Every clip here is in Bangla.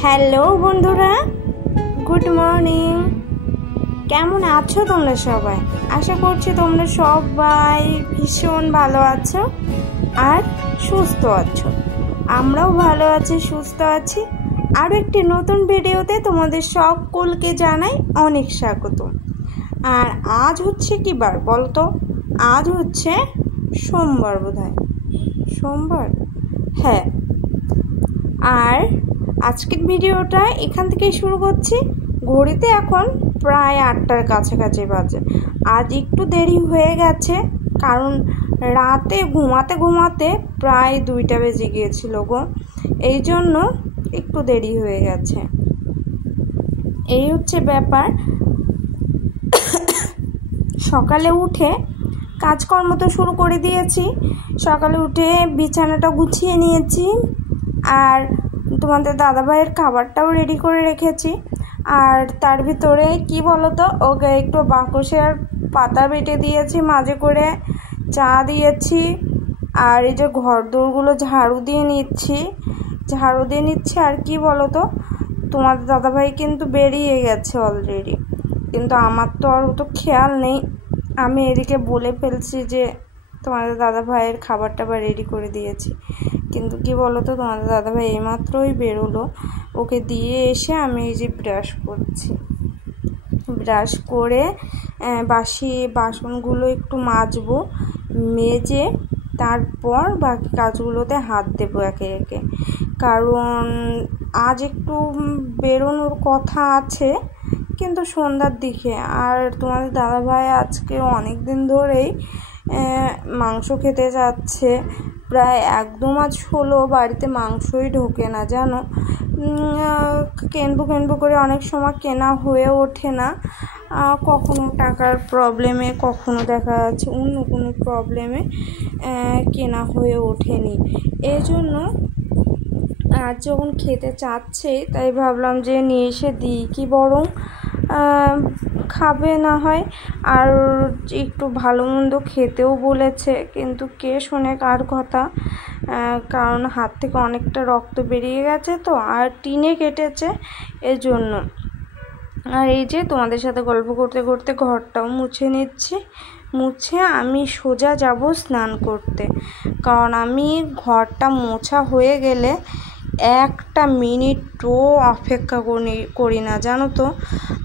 হ্যালো বন্ধুরা, গুড মর্নিং। কেমন আছো তোমরা সবাই? আশা করছি তোমরা সবাই ভীষণ ভালো আছো আর সুস্থ আছো। আমরাও ভালো আছি, সুস্থ আছি। আরও একটি নতুন ভিডিওতে তোমাদের সকলকে জানাই অনেক স্বাগত। আর আজ হচ্ছে কি বার বলতো? আজ হচ্ছে সোমবার, বোধহয় সোমবার, হ্যাঁ। আর আজকের ভিডিওটা এখান থেকেই শুরু করছি। ঘড়িতে এখন প্রায় 8টার কাছাকাছি বাজে। আজ একটু দেরি হয়ে গেছে, কারণ রাতে ঘুমাতে ঘুমাতে প্রায় 2টা বেজে গিয়েছিল গো, এই জন্য একটু দেরি হয়ে গেছে। এই হচ্ছে ব্যাপার। সকালে উঠে কাজকর্ম তো শুরু করে দিয়েছি। সকালে উঠে বিছানাটা গুছিয়ে নিয়েছি, আর তোমাদের দাদাভাইয়ের খাবারটাও রেডি করে রেখেছি। আর তার ভিতরে কি বলতো, ওকে একটু বাকসের পাতা বেটে দিয়েছি, মাঝে করে চা দিয়েছি। আর এই যে ঘর দোরগুলো ঝাড়ু দিয়ে নিচ্ছি। আর কি বলতো, তোমাদের দাদাভাই কিন্তু বেরিয়ে গেছে অলরেডি, কিন্তু আমার তো আর অত খেয়াল নেই। আমি এদিকে বলে ফেলছি যে তোমাদের দাদাভাইয়ের খাবারটা রেডি করে দিয়েছি, কিন্তু কি বলতো, তোমাদের দাদাভাই এইমাত্রই বেরোলো। ওকে দিয়ে এসে আমি এই যে ব্রাশ করে বাসি বাসনগুলো একটু মাজবো, মেজে তারপর বাকি কাজগুলোতে হাত দেবো একে একে। কারণ আজ একটু বেরোনোর কথা আছে, কিন্তু সন্ধ্যার দিকে। আর তোমাদের দাদাভাই আজকে অনেক দিন ধরেই মাংস খেতে যাচ্ছে। প্রায় 1-2 মাস হলো বাড়িতে মাংসই ঢোকে না, জানো। কেনবো করে অনেক সময় কেনা হয়ে ওঠে না, কখনো টাকার প্রবলেমে, কখনো দেখা যাচ্ছে অন্য কোনো প্রবলেমে কেনা হয়ে ওঠেনি। এই জন্য আজ যখন খেতে চাচ্ছে, তাই ভাবলাম যে নিয়ে এসে দিই, কি বরং খাবে না হয়। আর একটু ভালো মন্দ খেতেও বলেছে, কিন্তু কে শোনে কার কথা। কারণ হাত থেকে অনেকটা রক্ত বেরিয়ে গেছে তো, আর টিনে কেটেছে, এজন্য। আর এই যে তোমাদের সাথে গল্প করতে করতে ঘরটাও মুছে নিচ্ছি। মুছে আমি সোজা যাব স্নান করতে, কারণ আমি ঘরটা মোছা হয়ে গেলে 1 মিনিটও অপেক্ষা করি না, জানো তো।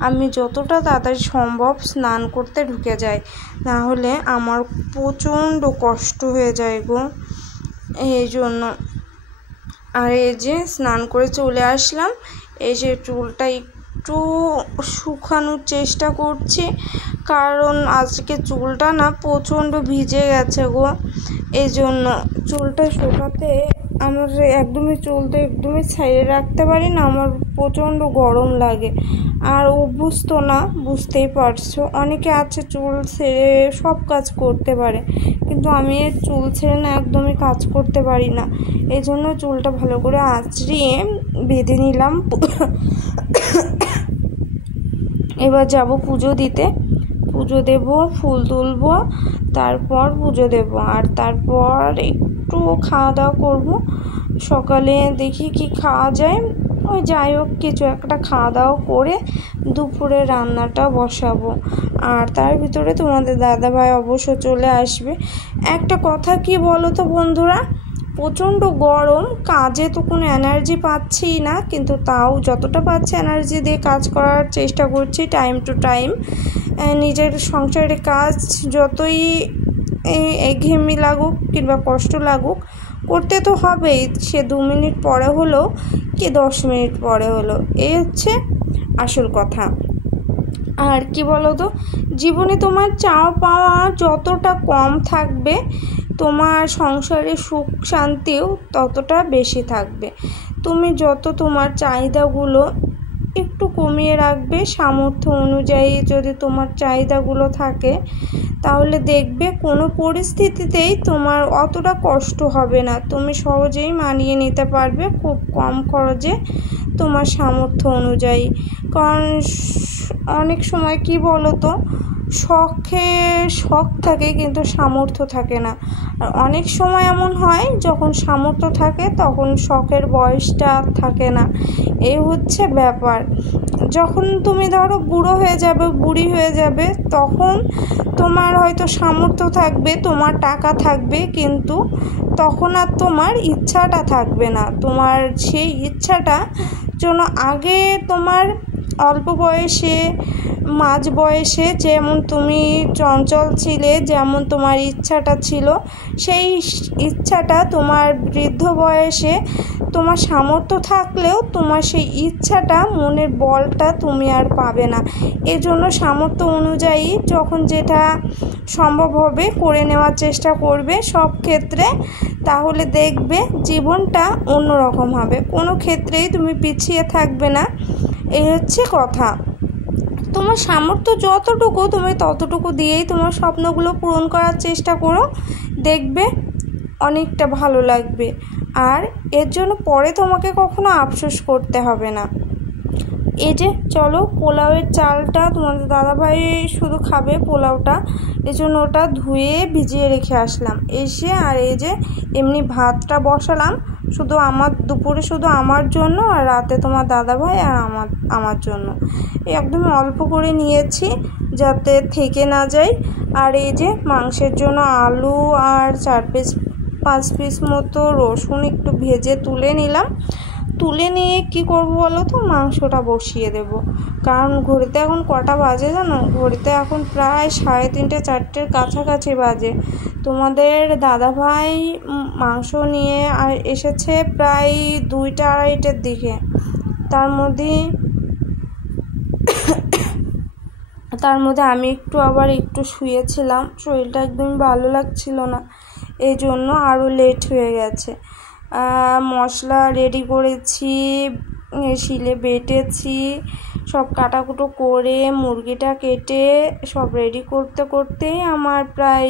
আমি যতটা তাড়াতাড়ি সম্ভব স্নান করতে ঢুকে যাই, না হলে আমার প্রচণ্ড কষ্ট হয়ে যায় গো, এই জন্য। আর এই যে স্নান করে চলে আসলাম। এই যে চুলটা একটু শুকানোর চেষ্টা করছি, কারণ আজকে চুলটা না প্রচণ্ড ভিজে গেছে গো, এই জন্য। চুলটা শুকাতে আমার একদমই ছাইড়ে রাখতে পারি না, আমার প্রচণ্ড গরম লাগে। আর অভ্যস্ত না, বুঝতেই পারছো। অনেকে আছে চুল ছেড়ে সব কাজ করতে পারে, কিন্তু আমি চুল ছেড়ে না একদমই কাজ করতে পারি না। এই জন্য চুলটা ভালো করে আঁচড়িয়ে বেঁধে নিলাম। এবার যাব পুজো দিতে, পুজো দেব, ফুল তুলবো, তারপর পুজো দেব। আর তারপর একটু খাওয়া দাওয়া করবো। সকালে দেখি কি খাওয়া যায়, ওই যাই হোক কিছু একটা খাওয়া দাওয়া করে দুপুরে রান্নাটা বসাবো। আর তার ভিতরে তোমাদের দাদাভাই অবশ্য চলে আসবে। একটা কথা কি বলো তো বন্ধুরা, প্রচণ্ড গরম, কাজে তো কোনো এনার্জি পাচ্ছি না, কিন্তু তাও যতটা পাচ্ছি এনার্জি দিয়ে কাজ করার চেষ্টা করছি টাইম টু টাইম। নিজের সংসারের কাজ যতই একঘেয়েমি লাগুক কিংবা কষ্ট লাগুক, করতে তো হবেই, সে 2 মিনিট পরে হলো কি 10 মিনিট পরে হলো, এই হচ্ছে আসল কথা। আর কি বলো তো, জীবনে তোমার চাওয়া পাওয়া যতটা কম থাকবে, তোমার সংসারে সুখ শান্তিও ততটা বেশি থাকবে। তুমি যত তোমার চাহিদাগুলো একটু কমিয়ে রাখবে, সামর্থ্য অনুযায়ী যদি তোমার চাহিদাগুলো থাকে, তাহলে দেখবে কোনো পরিস্থিতিতেই তোমার অতটা কষ্ট হবে না। তুমি সহজেই মানিয়ে নিতে পারবে, খুব কম খরচে তোমার সামর্থ্য অনুযায়ী। কারণ অনেক সময় কি বলো তো, শখ থাকে কিন্তু সামর্থ্য থাকে না। আর অনেক সময় এমন হয় যখন সামর্থ্য থাকে তখন শখের বয়সটা থাকে না। এই হচ্ছে ব্যাপার। যখন তুমি ধরো বুড়ি হয়ে যাবে তখন তোমার হয়তো সামর্থ্য থাকবে, তোমার টাকা থাকবে, কিন্তু তখন আর তোমার ইচ্ছাটা থাকবে না। তোমার সেই ইচ্ছাটা জন্য আগে তোমার অল্প বয়সে মাঝ বয়সে যেমন তুমি চঞ্চল ছিলে, যেমন তোমার ইচ্ছাটা ছিল, সেই ইচ্ছাটা তোমার বৃদ্ধ বয়সে তোমার সামর্থ্য থাকলেও তোমার সেই ইচ্ছাটা, মনের বলটা তুমি আর পাবে না। এজন্য সামর্থ্য অনুযায়ী যখন যেটা সম্ভব হবে করে নেওয়ার চেষ্টা করবে সব ক্ষেত্রে, তাহলে দেখবে জীবনটা অন্যরকম হবে। কোনো ক্ষেত্রেই তুমি পিছিয়ে থাকবে না। এই হচ্ছে কথা। তোমার সামর্থ্য যতটুকু তুমি ততটুকু দিয়েই তোমার স্বপ্নগুলো পূরণ করার চেষ্টা করো, দেখবে অনেকটা ভালো লাগবে। আর এর জন্য পরে তোমাকে কখনো আফসোস করতে হবে না। এই যে চলো, পোলাওয়ের চালটা তোমাদের দাদাভাই শুধু খাবে পোলাওটা, এজন্য ওটা ধুয়ে ভিজিয়ে রেখে আসলাম এসে। আর এই যে এমনি ভাতটা বসালাম দুপুরে শুধু আমার জন্য, আর রাতে তোমার দাদাভাই আর আমার জন্য। একদমই অল্প করে নিয়েছি যাতে থেকে না যায়। আর এই যে মাংসের জন্য আলু আর 5 পিস মতো রসুন একটু ভেজে তুলে নিলাম। তুলে নিয়ে কি করব বলো তো, মাংসটা বসিয়ে দেব। কারণ ঘড়িতে এখন কটা বাজে জানো? ঘড়িতে এখন প্রায় 3:30 4টের কাছাকাছি বাজে। তোমাদের দাদাভাই মাংস নিয়ে এসেছে প্রায় 2টা 2:30-এর দিকে। তার মধ্যে আমি একটু শুয়েছিলাম, শরীরটা একদমই ভালো লাগছিল না, এই জন্য আরও লেট হয়ে গেছে। মশলা রেডি করেছি, শিলে বেটেছি, সব কাটাকুটো করে মুরগিটা কেটে সব রেডি করতেই আমার প্রায়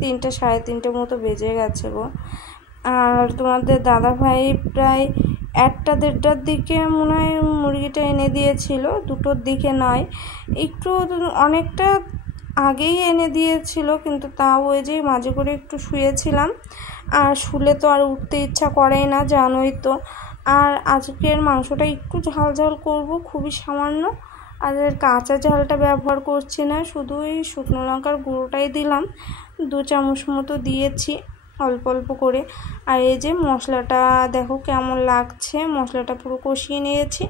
3টা 3:30 মতো বেজে গেছে গো। আর তোমাদের দাদাভাই প্রায় 1টা 1:30টার দিকে মনে হয় মুরগিটা এনে দিয়েছিল, 2টোর দিকে নয়, অনেকটা আগেই এনে দিয়েছিল। কিন্তু তাও ওই যে মাঝে করে একটু শুয়েছিলাম, আর শুলে তো আর উঠতে ইচ্ছা করেই না, জানোই তো। আর আজকের মাংসটা একটু ঝাল করব, খুবই সামান্য। আর কাঁচা ঝালটা ব্যবহার করছি না, শুধু এই শুকনো লঙ্কার গুঁড়োটাই দিলাম, 2 চামচ মতো দিয়েছি অল্প অল্প করে। আর এই যে মশলাটা দেখো কেমন লাগছে, মশলাটা পুরো কষিয়ে নিয়েছি।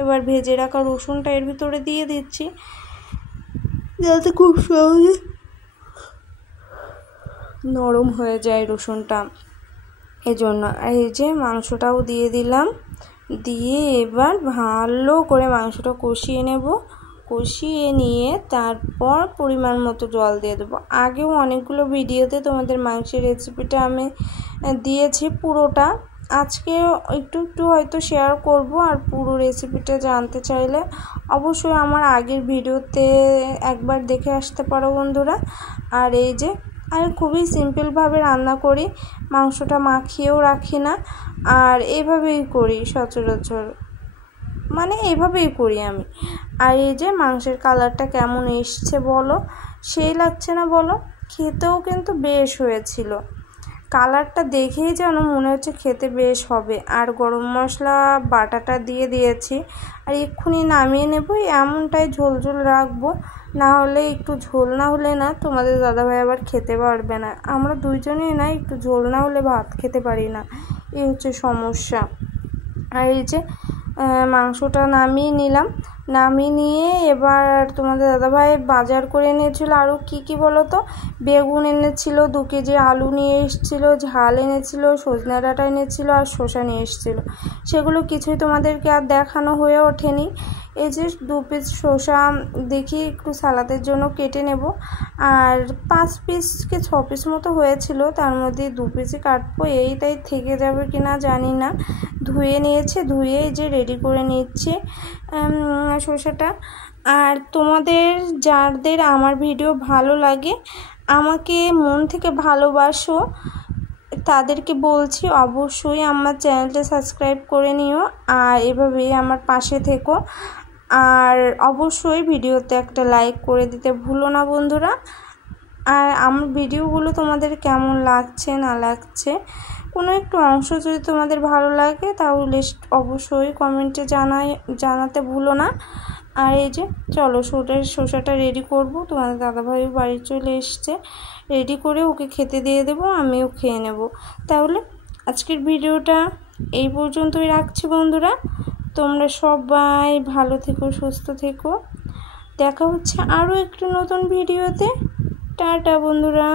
এবার ভেজে রাখা রসুনটা এর ভিতরে দিয়ে দিচ্ছি, যাতে খুব সহজে নরম হয়ে যায় রসুনটা, এজন্য। আর এই যে মাংসটাও দিয়ে দিলাম, দিয়ে এবার ভালো করে মাংসটা কষিয়ে নেব। কষিয়ে নিয়ে তারপর পরিমাণ মতো জল দিয়ে দেবো। আগেও অনেকগুলো ভিডিওতে তোমাদের মাংসের রেসিপিটা আমি দিয়েছি পুরোটা, আজকে একটু হয়তো শেয়ার করব। আর পুরো রেসিপিটা জানতে চাইলে অবশ্যই আমার আগের ভিডিওতে একবার দেখে আসতে পারো বন্ধুরা। আর এই যে আমি খুবই সিম্পলভাবে রান্না করি, মাংসটা মাখিয়েও রাখি না, আর এইভাবেই করি সচরাচর, মানে এইভাবেই করি আমি। আর এই যে মাংসের কালারটা কেমন এসছে বলো, সেই লাগছে না বলো? খেতেও কিন্তু বেশ হয়েছিল, কালারটা দেখেই যেন মনে হচ্ছে খেতে বেশ হবে। আর গরম মশলা বাটাটা দিয়ে দিয়েছি, আর এক্ষুনি নামিয়ে নেব। এমনটাই ঝোল রাখবো, না হলে একটু ঝোল না হলে না তোমাদের দাদাভাই আবার খেতে পারবে না। আমরা দুইজনেই না, একটু ঝোল না হলে ভাত খেতে পারি না, এই হচ্ছে সমস্যা। আর এই যে মাংসটা নামিয়ে নিলাম, নামিয়ে নিয়ে এবার তোমাদের দাদাভাই বাজার করে এনেছিল আরও কি বলো তো, বেগুন এনেছিল 2 কেজি, আলু নিয়ে এসেছিলো, ঝাল এনেছিল, সজনে ডাঁটা এনেছিল, আর শসা নিয়ে এসেছিলো। সেগুলো কিছুই তোমাদেরকে আর দেখানো হয়ে ওঠেনি। এই যে 2 পিস শসা দেখি একটু সালাদের জন্য কেটে নেব, আর 5 পিস কি 6 পিস মতো হয়েছিল, তার মধ্যে 2 পিসই কাটবো, তাই থেকে যাবে কিনা জানি না। ধুয়ে নিয়েছে, ধুয়ে যে রেডি করে নিচ্ছে শসাটা। আর তোমাদের যাদের আমার ভিডিও ভালো লাগে, আমাকে মন থেকে ভালোবাসো, তাদেরকে বলছি অবশ্যই আমার চ্যানেলটা সাবস্ক্রাইব করে নিও আর এভাবেই আমার পাশে থেকো। আর অবশ্যই ভিডিওতে একটা লাইক করে দিতে ভুলো না বন্ধুরা। আর আমার ভিডিওগুলো তোমাদের কেমন লাগছে না লাগছে, কোনো একটু অংশ যদি তোমাদের ভালো লাগে তাহলে অবশ্যই কমেন্টে জানাতে ভুলো না। আর এই যে চলো শসাটা রেডি করব। তোমাদের দাদাভাই বাড়ি চলে এসছে, রেডি করে ওকে খেতে দিয়ে দেবো, আমিও খেয়ে নেব। তাহলে আজকের ভিডিওটা এই পর্যন্তই রাখছি বন্ধুরা। তোমরা সবাই ভালো থেকো, সুস্থ থেকো। দেখা হচ্ছে আরও একটু নতুন ভিডিওতে। টাটা বন্ধুরা।